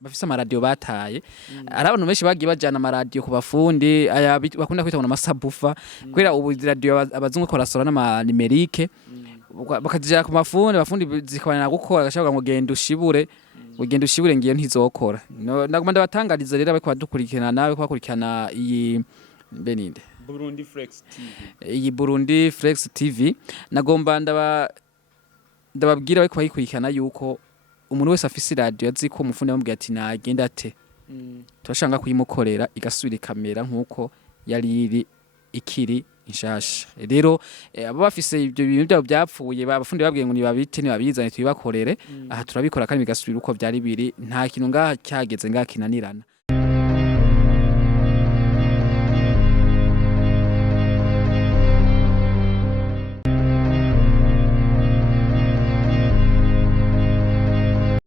bafise amaradiyo bataye ari abantu benshi bagiye bajana amaradiyo ku bafundi aya bakunda kwita ngo amasabufa kubera ubu radio abazungu ko rasora n'ama numerique bakajya ku mafundi abafundi zikabana gukora gashaka ngo genda ushibure ngiye ntizokora nagomba ndabatangariza rero abako badukurikirana nawe ko bakurikirana iyi beninde Burundi Flex TV iyi Burundi Flex TV nagomba ndababwira abako bayikurikirana yuko umuntu wese afise radio azi ko umufundi yamubwiye ati nagenda ate turashanga kuyimukorera igasubira kamera nkuko yari iri ikiri inshasha rero abo bafise ibyo bintu byabo byapfuye babafundi babwiye ngo nibabite nibabizane tubibakorere aha turabikora kandi bigasubira uko byari biri nta kintu ngaha cyageze ngaha kinanirana.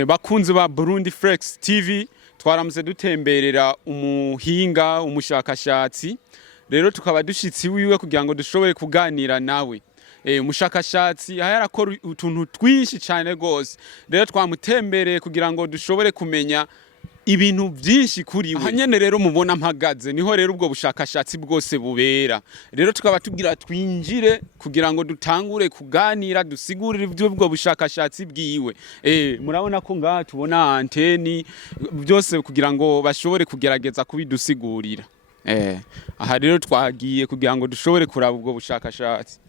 Bakunzi ba Burundi Flex TV twaramutse dutemberera umuhinga umushakashatsi rero tukaba dushitsi wiwe kugira ngo dushobore kuganira nawe umushakashatsi yarakora utuntu twinshi cyane gose rero twamutembereye kugira ngo dushobore kumenya ibintu byinshi kuri we hanyene rero mubona mpagaze niho rero ubwo bushakashatsi bwose bubera rero tukaba tugira twinjire kugira ngo dutangure kuganira dusigurire iby'ubwo bushakashatsi bwiwe murabona ko ngaha tubona anteni byose kugira ngo bashobore kugerageza kubidusigurira aha rero twagiye kugira ngo dushobore kuraba ubwo bushakashatsi.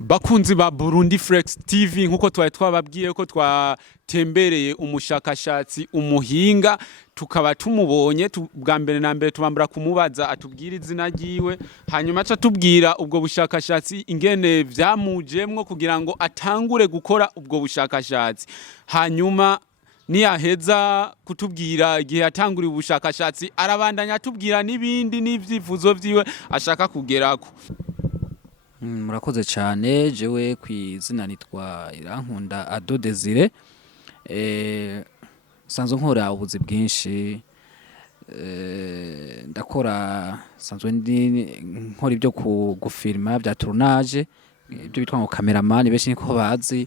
Bakunzi ba Burundi Flex TV nkuko twababwiye ko twatembereye umushakashatsi umuhinga tukaba tumubonye bwa mbere na mbere tubambura kumubaza atubwira izina ryiwe hanyuma aca tubwira ubwo bushakashatsi ingene vyamujemwo kugira ngo atangure gukora ubwo bushakashatsi hanyuma niyaheza kutubwira igihe atanguriye ubushakashatsi arabandanya atubwira n'ibindi n'ivyifuzo vyiwe ashaka kugerako. Murakoze cyane jewe kwizina nitwa Irankunda Ado Desire sanzwe nkora ubuzi bwinshi ndakora sanzwe nkora ibyo gufilma bya tournage ibyo bitwa ngo cameraman benshi niko bazi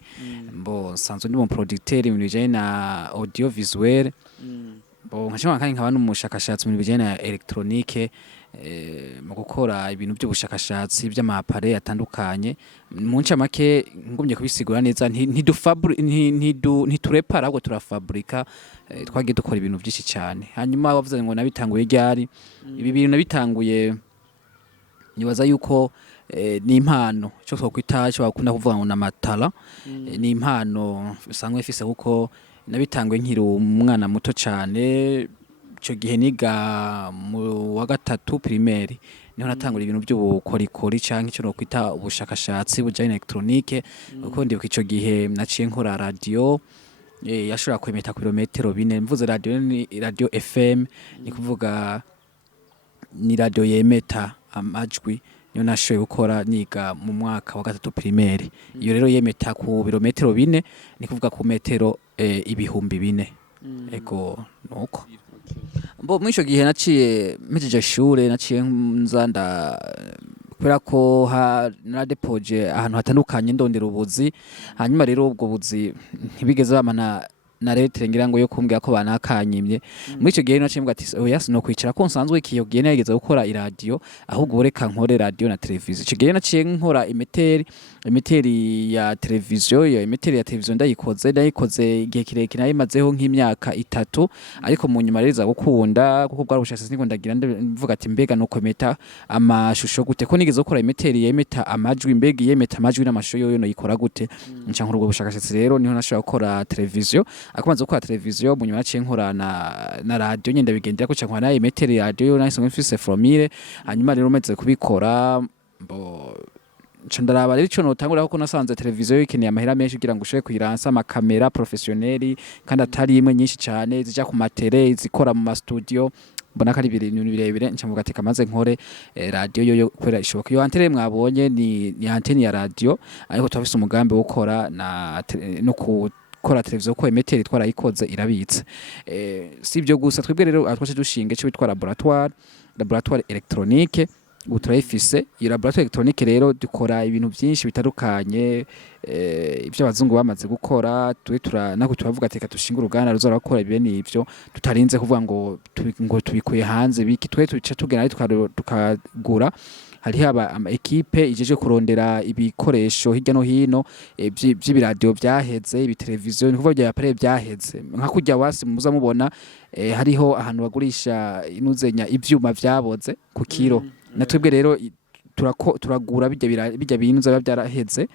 mbo sanzwe ndi mu producteur mu bijanye na audio visuel bo nkashobora kandi nkaba n'umushakashatsi mu bijanye na electronique mu gukora ibintu by'ubushakashatsi by'amapare atandukanye mu nca make ngumye kubisigura neza ntiturepara ahubwo turafabrika twagiye dukora ibintu byinshi cyane hanyuma bavuze ngo nabitanguye ryari ibi bintu nabitanguye nibaza yuko ni impano cyo twakwita cyo bakunda kuvuga ngo namatala ni impano usangwe ifise kuko nabitanguye nkiri umwana muto cyane cyo gihe niga mu wa gatatu primaire niho natangura ibintu by'ubukorikori canke cyo no kwita ubushakashatsi bujanye na electronique uko ndibuka ico gihe naciye nkora radio yashobora kwemeta kilometero 4 mvuze radio ni radio FM ni kuvuga ni radio yemeta amajwi niyo nashoboye gukora niga mu mwaka wa gatatu primaire iyo rero yemeta ku birometero 4 ni kuvuga ku metero ibihumbi 4 ego nuko mbo mwisho gihe naciye mejeje shure naciye nzanda kubera ko na depoje ahantu hatandukanye ndondera ubuzi hanyuma rero ubwo buzi ntibigeze bamana na leta ngira ngo yo kumbwira ko banakanyimye muri cyo gihe naciye mbwa ati oya sino kwicara ko nsanzwe ikiyo gihe nageze gukora iradio ahubwo ureka nkore radio na televiziyo cyo gihe naciye nkora imeteri ya televiziyo ndayikoze igihe kirekire nayimazeho nk'imyaka 3 ariko mu nyuma reza gukunda kuko bwari ubushakashatsi niko ndagira mvuga ati mbega no kometa amashusho gute ko nigeze gukora imeteri yemeta amajwi mbega yemeta amajwi n'amashusho yo no yikora gute nca nkora ubwo bushakashatsi rero niho nashaka gukora televiziyo akumanze gukora televiziyo mu nyuma naciye nkora na radio nyenda bigendera ko cyangwa na emeteri radio nahiswe mfise fromire hanyuma rero maze kubikora mbo ndaraba rero ico notangura ko nasanze televiziyo ikeneye amahera menshi kugira ngo ushobore kuyiransa amakamera professionnel kandi atari imwe nyinshi cyane zija ku matere zikora mu studio mbona ko ari ibintu birebire nca mvuga ati kamaze nkore radio yo kubera ishoboka. Iyo antenne mwabonye ni antenne ya radio, ariko twafise umugambi wo gukora no gukora televiziyo ko emeteri twarayikoze irabitse. Si ibyo gusa, twebwe rero atwaje dushinge cyo bitwa laboratoire électronique. Ubu turayifise iyo laboratoire électronique rero dukora ibintu byinshi bitandukanye, ibyo abazungu bamaze gukora nako turavuga ati dushinga uruganda ruzora gukora ibene ivyo tutarinze kuvuga ngo tubikuye hanze biki, twe tuca tugena tukagura. Hariho ama equipe ijeje kurondera ibikoresho hirya no hino by'ibiradio byaheze, ibiteleviziyo, ni kuvuga bya appareil byaheze, nka kujya wasi muza mubona hariho ahantu bagurisha inuzenya ivyuma byaboze ku kiro. Natwebwe rero turagura bijya bintu zaba byaraheze,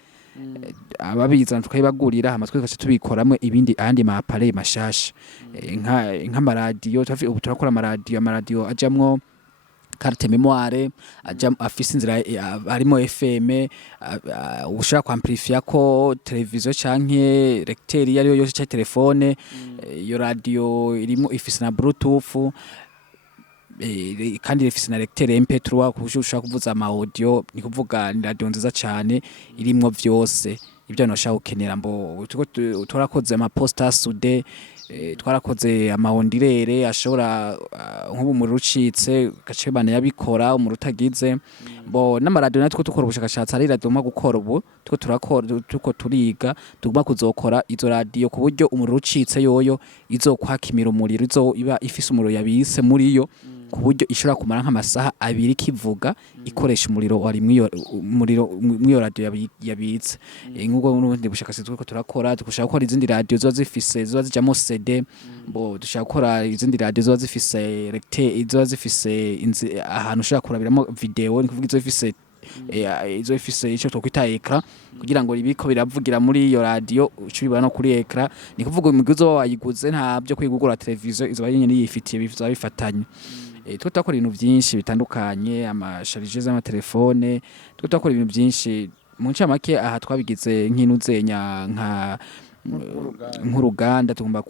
ababizana tukayibagurira, hama twese tubikoramo ibindi andi ma appareil mashasha, nk'amaradiyo. Ubu turakora amaradio ajamwo carte mémoire, afise inzira harimo FM, ushaka kwamplifier ko televiziyo canke lecteur yari yose ca telefone. Iyo radio irimo ifise na bluetooth, kandi ifise na lecteur MP3 kuburyo ushaka kuvuza ama audio. Ni kuvuga ni radio nziza cyane irimo vyose ibyo nashaka gukenera. Mbo turakoze ama poster sude, twarakoze amahondirere ashobora nk'ubu mu rucitse gacebana yabikora umuru utagize. Bo n'amaradio natwo tukora ubushakashatsi ari radio ma gukora ubu tuko turiga tuguma kuzokora izo radio ku buryo umuru rucitse yoyo izokwakimira umuriro, iba ifise umuriro yabise muri yo, ku buryo ishobora kumara nk'amasaha 2 kivuga ikoresha umuriro wari mwiyo radio yabitse. Nk'ubwo n'ubundi bushakashatsi twiko turakora, dushaka gukora izindi radio ziba zijamo CD. Bo dushaka gukora izindi radio ziba zifise lecteur, ziba zifise ahantu ushaka kurabiramo video, ni kuvuga izo ifise ico twokwita ekra, kugira ngo ibiko biravugira muri iyo radio ucibibana no kuri ekra. Ni kuvuga umuguzo wayiguze nta byo kwigugura televiziyo, izo bari nyene yifitiye bivuza bifatanye. Tutakora ibintu byinshi bitandukanye, amasharije z'amatelefone, tutakora ibintu byinshi mu ncamake. Aha twabigize nk'inuzenya nk'uruganda, tugomba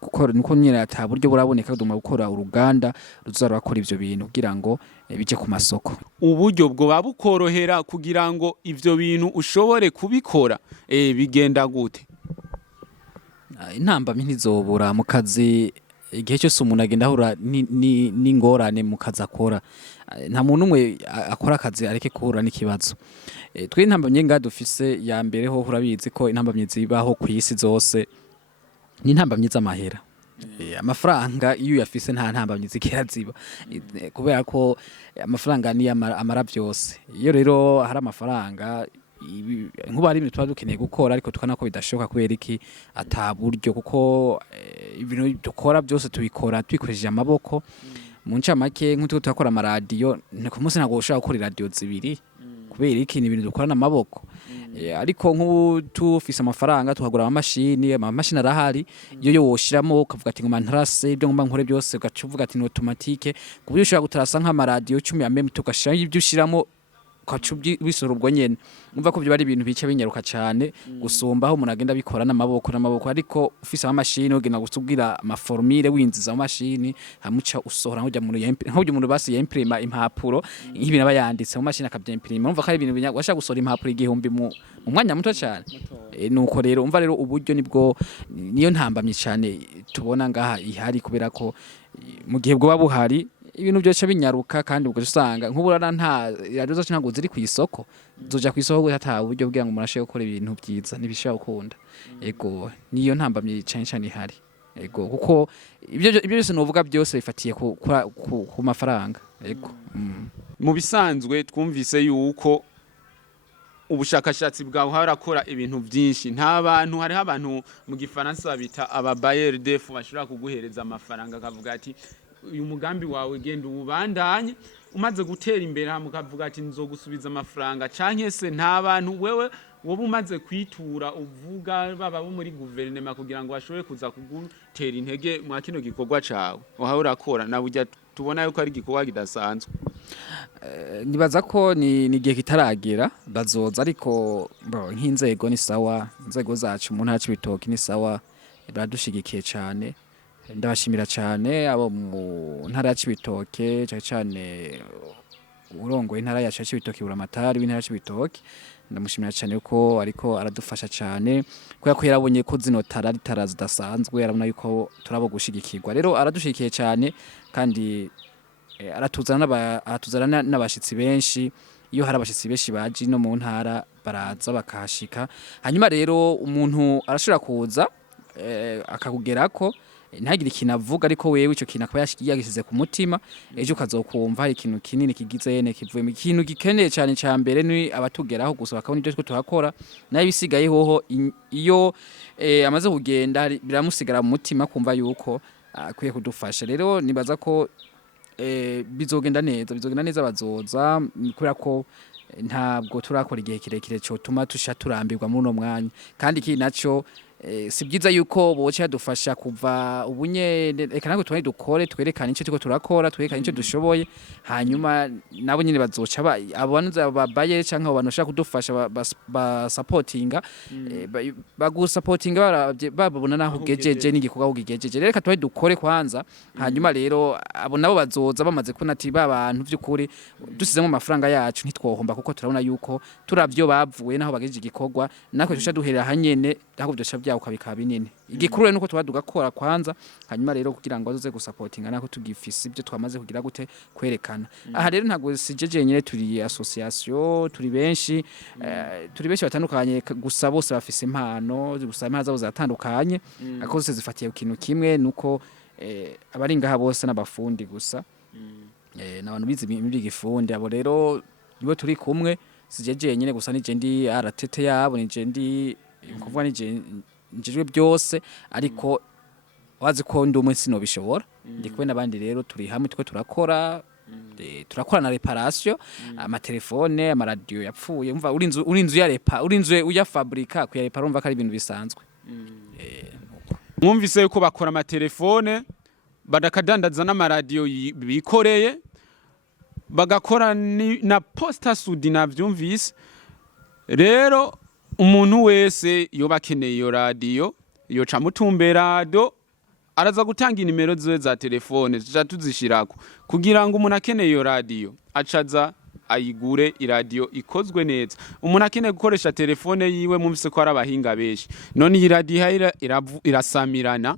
gukora niko nyine ata buryo buraboneka, tugomba gukora uruganda ruzara bakora ivyo bintu kugira ngo bije ku masoko. Uburyo bwo babukorohera kugira ngo ivyo bintu ushobore kubikora bigenda gute? Intambamyi ntizobura mu kazi. Igihe cyose umuntu agenda ahura n'ingorane mu kazi akora, nta muntu umwe akora akazi areke kuhura n'ikibazo. Twe intambamyi nga dufise ya mbere ho urabizi ko intambamyi zibaho ku isi zose ni intambamyi z'amahera. Amafaranga iyo yafise nta ntambamyi zikera ziba, kubera ko amafaranga ni amara byose. Iyo rero hari amafaranga nkuba ari ibintu dukeneye gukora, ariko tukana ko bidashoboka kubera iki ataburyo, kuko ibintu dukora byose tubikora twikoresheje amaboko. Mu ncamake nk'uko turakora amaradio, ku munsi ntabwo ushaka gukora radio zibiri kubera iki ni ibintu dukorana amaboko. Ariko nk'ubu tufise amafaranga tukagura amamashini arahari, iyo woshiramo ukavuga ati ngoma ntarase ibyo ngomba nkore byose, ugacuvuga ati ni automatique, kuburyo ushaka gutarasa nk'amaradio 10 ya meme tugashira ibyo ushiramo ukacubyi bisoro ubwo nyene. Umva ko byo bari ibintu bica binyaruka cyane gusumbaho umuntu agenda bikora n'amaboko. Ariko ufise amamashini ugena gusubwira amaformule winziza amamashini hamuca usohora nk'ujya umuntu basi yimprima impapuro nk'ibintu abayanditse mu mashini akabyimprima. Umva ko ari ibintu washaka gusohora impapuro igihumbi mu mwanya muto cyane. Nuko rero umva rero uburyo nibwo niyo ntambamye cyane tubona ngaha ihari, kubera ko mu gihe bwo babuhari ibintu byose binyaruka, kandi ubwo usanga nk'uburana nta radio zacu ntago ziri ku isoko, zoja ku isoko hata uburyo bwira ngo murashe gukora ibintu byiza nibishaka gukunda. Ego niyo ntambamye cyane ihari. Ego kuko ibyo byose novuga byose bifatiye ku mafaranga. Ego mu bisanzwe twumvise yuko ubushakashatsi bwawe harakora ibintu byinshi. Nta bantu hariho abantu mu gifaransa babita aba bailleurs de fonds bashobora kuguhereza amafaranga akavuga ati uyu mugambi wawe genda ubandanye, umaze gutera imbere mukavuga ati nzogusubiza amafaranga, canke se nta bantu wewe woba umaze kwitura uvuga baba bo muri guverinoma kugira ngo bashobore kuza kugutera intege mu kino gikorwa cawe waho urakora na burya tubona yuko ari gikorwa kidasanzwe? Nibaza ko ni gihe kitaragera bazoza, ariko nk'inzego ni sawa, inzego zacu mu ntara y'Ibitoki ni sawa, baradushigikiye cyane. ndabashimira cyane abo mu ntara ya Cibitoke cyane cyane urongoye intara ya Cibitoke Buramatari w'intara ya Cibitoke ndamushimira cyane ko ariko aradufasha cyane kubera ko yarabonye ko zino tara zidasanzwe arabona yuko turabo gushigikirwa rero aradushikiye cyane kandi aratuzana n'abashitsi benshi iyo hari abashitsi benshi baje no mu ntara baraza bakahashika hanyuma rero umuntu arashobora kuza akakugerako ntagire ikintu avuga ariko wewe ico kintu akaba yagishyize ku mutima ejo ukazokumva hari ikintu kinini kigize yene kivuye mu kintu gikeneye cyane cya mbere ni abatugeraho gusa bakabona ibyo twe tuhakora nayo bisigaye hoho iyo amaze kugenda biramusigara mu mutima kumva yuko akwiye kudufasha rero nibaza ko bizogenda neza bazoza kubera ko ntabwo turakora igihe kirekire cyo tuma turambirwa muri uno mwanya kandi iki naco si byiza yuko boce dufasha kuva ubunye reka nako twari dukore twerekana icyo tuko turakora twerekana icyo dushoboye hanyuma nabo nyine bazoca abantu babaye canke abantu bashaka kudufasha ba supportinga bagusupportinga babona naho gejeje n'igikorwa ugigejeje reka twari dukore kwanza hanyuma rero abo nabo bazoza bamaze kunati babantu by'ukuri dusizemo amafaranga yacu ntitwohomba kuko turabona yuko turavyo bavuye naho bagejeje igikorwa nako tuca duherera hanyene nako byo ukabikaba binini igikuru nuko tuba dugakora kwanza hanyuma rero kugira ngo azoze gusupportinga nako tugifise ibyo twamaze kugira gute kwerekana aha rero ntago sijeje nyene turi association turi benshi batandukanye gusa bose bafise impano zabo zatandukanye ako zose zifatiye ikintu kimwe nuko abari ngaha bose n'abafundi gusa n'abantu bize muri gifundi abo rero nibo turi kumwe sijeje nyene gusa nije ndi aratete yabo nije ndi kuvuga njejwe byose ariko wazi ko ndi umwe sinobishobora ndi kumwe n'abandi rero turi hamwe twe turakora na reparation amatelefone amaradiyo yapfuye umva urinzu ya repa urinzu uya fabrika kuya repa urumva ko ari ibintu bisanzwe mwumvise yuko bakora amatelefone badakadandaza n'amaradiyo bikoreye bagakora na posta sudi navyumvise rero umuntu wese yoba akeneye iyo radiyo yoca mutumberado araza gutanga inimero ziwe za telefone tuja tuzishirako kugira ngo umuntu akeneye iyo radiyo acaza ayigure iradiyo ikozwe neza umuntu akeneye gukoresha telefone yiwe mumvise ko ari abahinga benshi none iyi radiyo irasamirana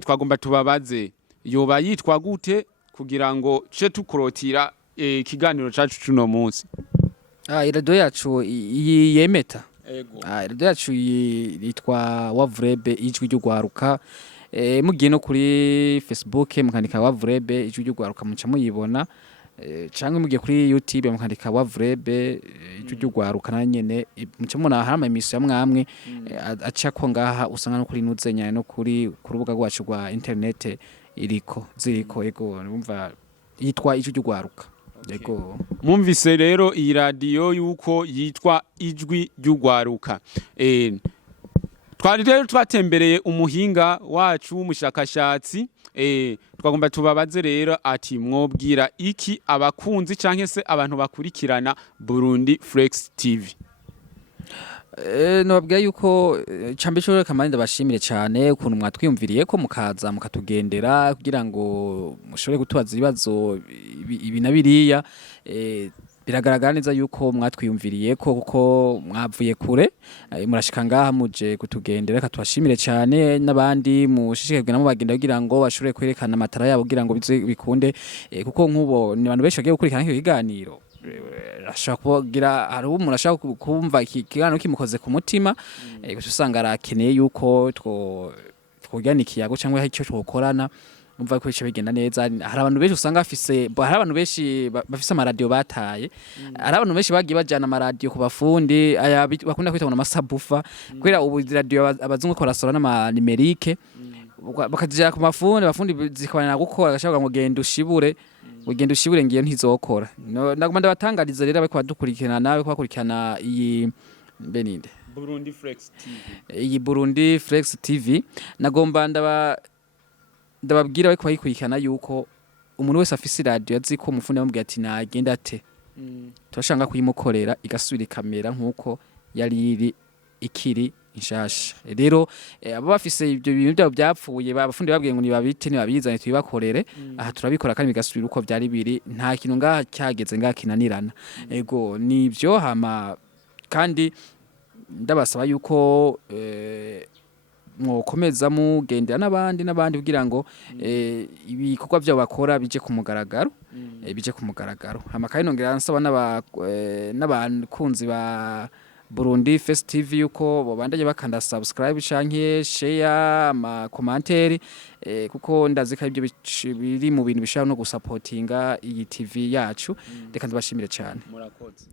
twagomba tubabaze yoba yitwa gute kugira ngo ce tukurotira ikiganiro cacu cuno munsi iradiyo yacu yemeta iradiyo yacu yitwa Wavurebe ijwi ry'ugwaruka mugiye no kuri Facebook mukandika Wavurebe ijwi ry'ugwaruka muca muyibona cyangwa mugiye kuri YouTube mukandika Wavurebe ijwi ry'ugwaruka na nyene muca mubona harama emission yamwamwe aca ko ngaha usanga no kuri nuzenya no kuri kurubuga rwacu rwa internet ziriko ego numva yitwa ijwi ry'ugwaruka Yego. Mwumvise rero iyi radiyo yuko yitwa ijwi ry'ugwaruka. Twari rero twatembereye umuhinga wacu w'umushakashatsi twagomba tubabaze rero ati mwobwira iki abakunzi canke se abantu bakurikirana Burundi Flex TV. Nobabwira yuko cambe cyo kamari ndabashimire cyane ukuntu mwatwiyumviriye ko mukaza mukatugendera kugira ngo mushobore gutubaza ibibazo ibi nabiriya biragaragara neza yuko mwatwiyumviriye ko kuko mwavuye kure murashika ngaha muje kutugendera katubashimire cyane n'abandi mushishikajwe namo bagenda kugira ngo bashobore kwerekana amatara yabo kugira ngo bikunde kuko nkubo ni abantu benshi bagiye gukurikirana iki kiganiro ashaka kugira hari umuntu ashaka kumva ikiganiro kimukoze ku mutima usanga arakeneye yuko twogana ikiyago cyangwa icyo twokorana umva ko ico bigenda neza hari abantu benshi usanga hari abantu benshi bafise amaradio bataye hari abantu benshi bagiye bajana amaradio ku bafundi bakunda kwita ngo amasabufa kwera ubu radio abazungu ko rasora n'ama numerique bakajya ku bafundi zikabana gukora gashaka ngo genda ushibure ugenda ushibure ngiye ntizokora nagomba ndabatangariza rero abako badukurikirana nawe kwakurikirana iyi beninde Burundi Flex TV iyi Burundi Flex TV nagomba ndababwira abako bayikurikirana yuko umuntu wese afise radio azi ko umufundi bamubwira ati nagenda ate turashanga kuyimukorera igasubira kamera nkuko yari iri ikiri inshasha rero abo bafise ibyo bintu byabo byapfuye babafundi babwiye ngo nibabite nibabizane tubibakorere aha turabikora kandi bigasubira uko byari biri nta kintu ngaha cyageze ngaha kinanirana ego nivyo hama kandi ndabasaba yuko mwokomeza mugendera n'abandi kugira ngo ibikorwa byabo bakora bije ku mugaragaro hama kandi nongera nsaba n'abakunzi ba Burundi Face TV yuko babandanye bakanda subscribe canke share ama commentaire kuko ndazi ko ibyo biri mu bintu bishaka no gusupportinga iyi TV yacu reka ndabashimire cyane murakoze